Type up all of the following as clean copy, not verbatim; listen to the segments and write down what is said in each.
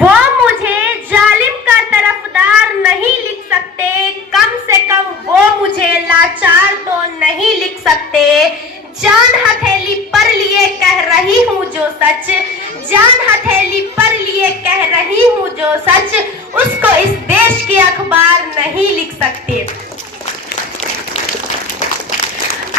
वो मुझे जालिम का तरफदार नहीं लिख सकते, कम से कम वो मुझे लाचार तो नहीं लिख सकते। जान हथेली पर लिए कह रही हूँ जो सच, जान हथेली पर लिए कह रही हूँ जो सच, उसको इस देश के अखबार नहीं लिख सकते।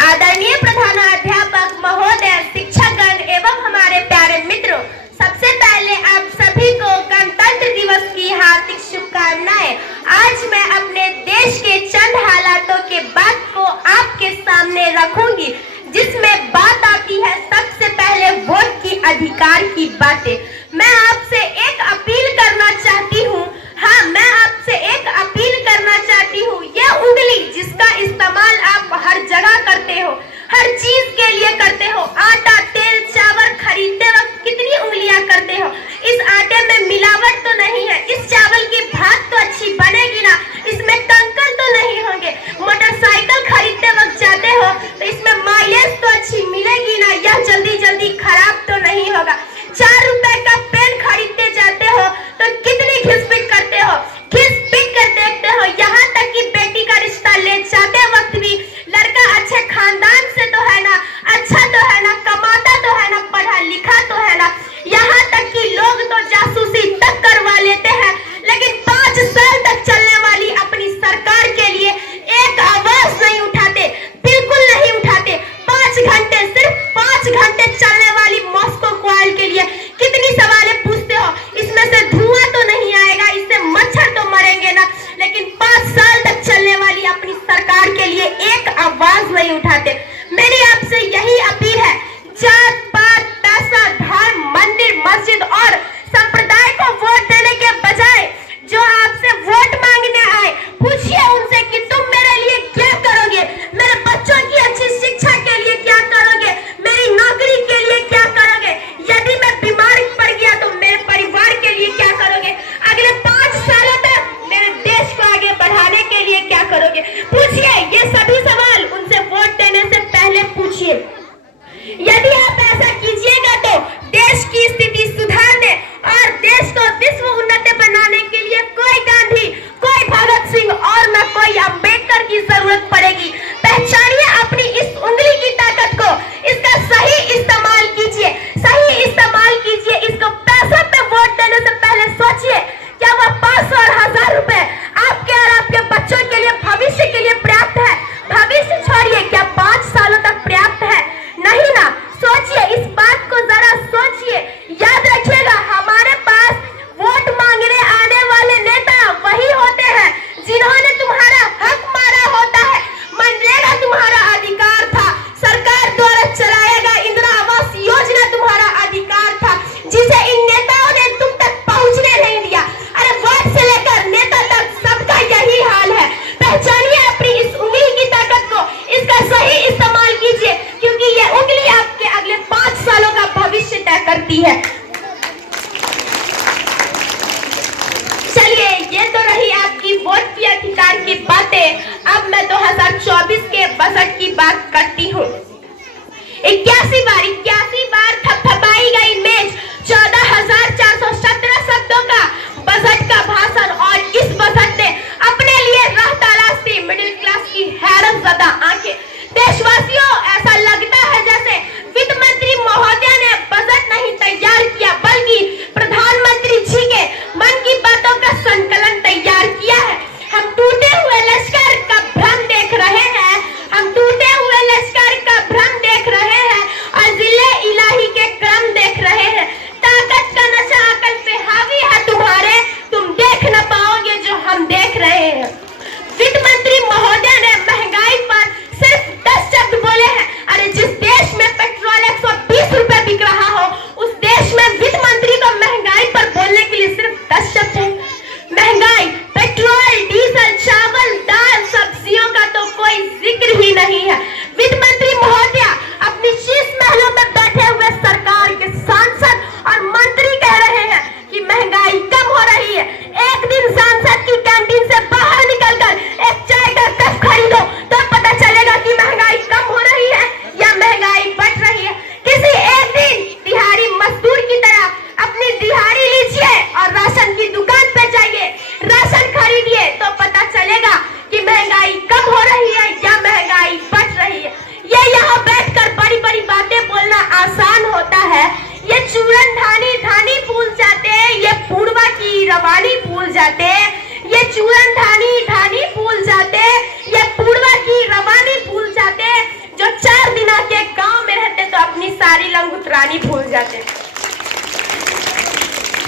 आदरणीय प्रधानाध्यापक महोदय, शिक्षकगण एवं हमारे प्यारे मित्रों, सबसे पहले आप सभी को गणतंत्र दिवस की हार्दिक शुभकामनाएं। आज मैं अपने देश के चंद हालातों के बात को आपके सामने रखूंगी, जिसमें बात आती है सबसे पहले वोट की अधिकार की बातें। मैं आपसे एक अपील करना चाहती हूँ, हाँ मैं आपसे एक अपील करना चाहती हूँ। यह उंगली जिसका इस्तेमाल आप हर जगह करते हो, हर चीज के लिए करते हो, आटा तेल चावल खरीदते वक्त कितनी उंगलियां करते हो। इस आटे में मिलावट तो नहीं है, इस चावल की भात तो अच्छी बनेगी ना, इसमें कंकर तो नहीं होंगे। मोटरसाइकिल खरीदते वक्त जाते हो तो इसमें माइलेज तो अच्छी मिलेगी ना, यह जल्दी जल्दी खराब तो नहीं होगा। 4 रुपए का पेन खरीदते जाते हो तो कितनी घिसपिट करते हो, घिसपिट कर देखते हो। यहाँ तक कि बेटी का रिश्ता ले जाते वक्त भी लड़का अच्छे खानदान से तो है ना, अच्छा तो है ना, कमाता तो है ना, पढ़ा लिखा तो है ना। यहाँ तक कि लोग तो जासूसी तक करवा लेते हैं, लेकिन 5 साल तक चलने वाली अपनी सरकार के लिए एक आवाज नहीं उठाते, बिल्कुल नहीं उठाते। 5 घंटे, सिर्फ 5 घंटे चलने वाली मॉस्को कॉइल के लिए कितनी सवालें पूछते हो। इसमें से धुआं तो नहीं आएगा, इससे मच्छर तो मरेंगे ना, लेकिन 5 साल तक चलने वाली अपनी सरकार के लिए एक आवाज नहीं उठाते। मेरी आपसे यही अपील है, जात पात पैसा धर्म मंदिर मस्जिद और संप्रदाय को वोट देने के बजाय जो आपसे वोट मांगने आए, पूछिए उनसे कि तुम मेरे लिए क्या करोगे, मेरे बच्चों की अच्छी शिक्षा के लिए क्या करोगे, मेरी नौकरी के लिए क्या करोगे, यदि मैं बीमार पड़ गया तो मेरे परिवार के लिए क्या करोगे, अगले 5 सालों तक मेरे देश को आगे बढ़ाने के लिए क्या करोगे। पूछिए, ये सभी सवाल उनसे वोट देने से पहले पूछिए। यदि आप ऐसा कीजिएगा तो देश की स्थिति सुधारने और देश को विश्व उन्नत बनाने के लिए कोई गांधी, कोई भगत सिंह और न कोई अंबेडकर की जरूरत पड़ेगी। पहचानिए अपनी इस उंगली की ताकत को, इसका सही इस्तेमाल कीजिए, सही इस्तेमाल कीजिए। इसको पैसा पे वोट देने से पहले सोचिए, क्या वह 500 और 1000 रुपए आपके और आपके बच्चों के लिए भविष्य के लिए पर्याप्त है। भविष्य छोड़िए, क्या 5 सालों तक पर्याप्त है, नहीं ना। सोचिए, इस बात को जरा सोचिए। याद रखिएगा, हमारे पास वोट मांगने आने वाले नेता वही होते हैं जिन्होंने तुम्हारा हक मारा होता है। मनरेगा तुम्हारा अधिकार था, सरकार द्वारा चलाया गया इंदिरा आवास योजना तुम्हारा अधिकार था, जिसे इन नेताओं ने तुम तक पहुंचने नहीं दिया। अरे वोट से लेकर नेता तक सबका यही हाल है। पहचानिए अपनी इस उंगली की ताकत को, इसका सही इस्तेमाल कीजिए, क्योंकि ये उंगली आपके अगले 5 सालों का भविष्य तय करती है। चलिए, ये तो रही आपकी वोट की अधिकार की बातें। अब मैं 2024 के बजट की बात करती हूँ। 81 बार थपथपाई गई मेज, 14,417 शब्दों का बजट का भाषण, और इस बजट ने अपने लिए राह तलाशी मिडिल क्लास की हैरत ज़दा आंखें। देशवासियों, ऐसा लगता है जैसे वित्त मंत्री महोदय ने बजट नहीं तैयार किया, बल्कि प्रधानमंत्री जी के मन की बातों का संकलन तैयार किया है। हम टूटे हुए लश्कर का भ्रम देख रहे हैं, हम टूटे हुए लश्कर का भ्रम देख रहे हैं और जिले इलाही के क्रम देख रहे हैं। ताकत का नशा अकल पे हावी है तुम्हारे, तुम देख न पाओगे जो हम देख रहे हैं। वित्त मंत्री महोदय ने महंगाई पर सिर्फ 10 शब्द बोले हैं, सारी लंगुतरानी भूल जाते हैं।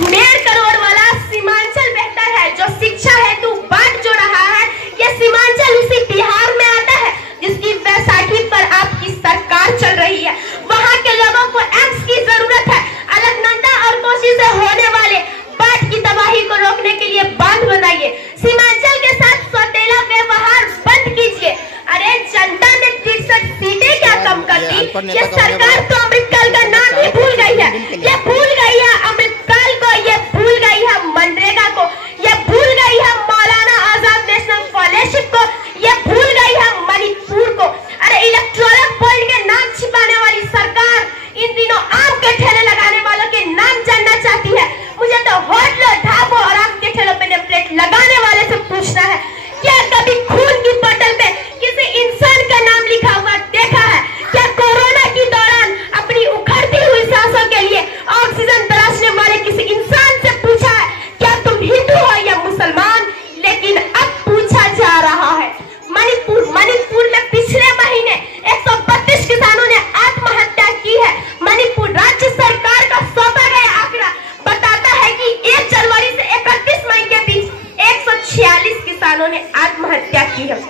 1.5 करोड़ वाला सीमांचल बेहतर है, जो शिक्षा हेतु बांट जो रहा है, ये सीमांचल उसी बिहार में आता है जिसकी बैसाखी पर आपकी सरकार चल रही है। वहां के लोगों को एम्स की जरूरत है। अलकनंदा और कोसी से होने वाले बाढ़ की तबाही को रोकने के लिए बांध बनाइए। सीमांचल के साथ सौतेला व्यवहार बंद कीजिए। अरे जनता ने 63 सीटें क्या कम कर दी? ये सरकार तो अमृतकाल का नाम ही भूल गई है। ये भूल गई है अमृतकाल को, ये भूल गई है मनरेगा को, ये भूल गई है मौलाना आजाद नेशनल स्कॉलरशिप को, ये भूल गई है मणिपुर को। अरे इलेक्टोरल बॉन्ड के नाम छिपाने वाली सरकार इन दिनों आम के ठेले लगाने वालों के नाम जानना चाहती है। मुझे तो होटलों, ढाबों और आम के ठेलों पे प्लेट लगाने वाले से पूछना है, क्या कभी खून की बोतल पे किसी इंसान का नाम लिखा हुआ देखा है? क्या कोरोना के दौरान अपनी उखड़ती हुई सांसों के लिए ऑक्सीजन तलाशने वाले किसी इंसान से पूछा है क्या तुम हिंदू हो या मुसलमान? लेकिन अब पूछा जा रहा है। मणिपुर में पिछले महीने 132 किसानों ने आत्महत्या की है। मणिपुर राज्य सरकार का सौंपा गया आंकड़ा बताता है कि 1 जनवरी से 31 मई के बीच 146 किसानों ने आत्महत्या की है।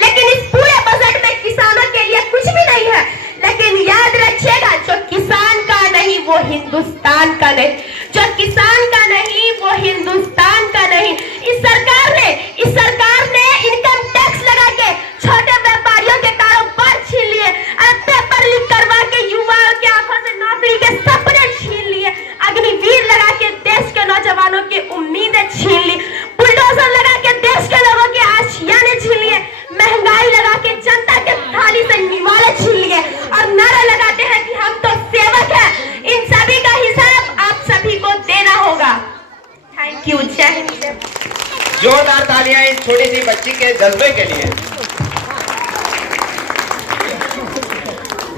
लेकिन इस पूरे बजट में किसानों के लिए कुछ भी नहीं है। लेकिन याद रखिएगा, जो किसान का नहीं वो हिंदुस्तान का नहीं, जो किसान का नहीं वो हिंदुस्तान का नहीं। इस सरकार ने इनकम टैक्स लगा के छोटे व्यापारियों के कारोबार छीन लिए, पेपर लीक करवा के युवाओं की आंखों से नौकरी के सपने छीन लिए, अग्निवीर लगा के देश के नौजवानों की उम्मीदें छीन ली, बुलडोजर लगा के देश के लोगों के आशियाने छीन लिए, महंगाई लगा के जनता के थाली से निवाले छीन लिए और नारा लगाते हैं कि हम तो सेवक हैं। इन सभी का हिसाब आप सभी को देना होगा। Thank you. जय हिंद। जोरदार तालियां इस छोटी सी बच्ची के जज्बे के लिए।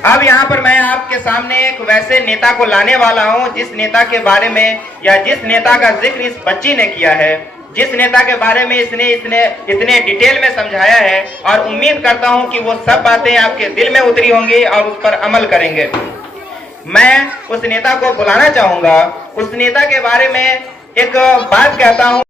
अब यहाँ पर मैं आपके सामने एक वैसे नेता को लाने वाला हूँ जिस नेता के बारे में या जिस नेता का जिक्र इस बच्ची ने किया है, जिस नेता के बारे में इसने इतने डिटेल में समझाया है, और उम्मीद करता हूं कि वो सब बातें आपके दिल में उतरी होंगी और उस पर अमल करेंगे। मैं उस नेता को बुलाना चाहूंगा। उस नेता के बारे में एक बात कहता हूं।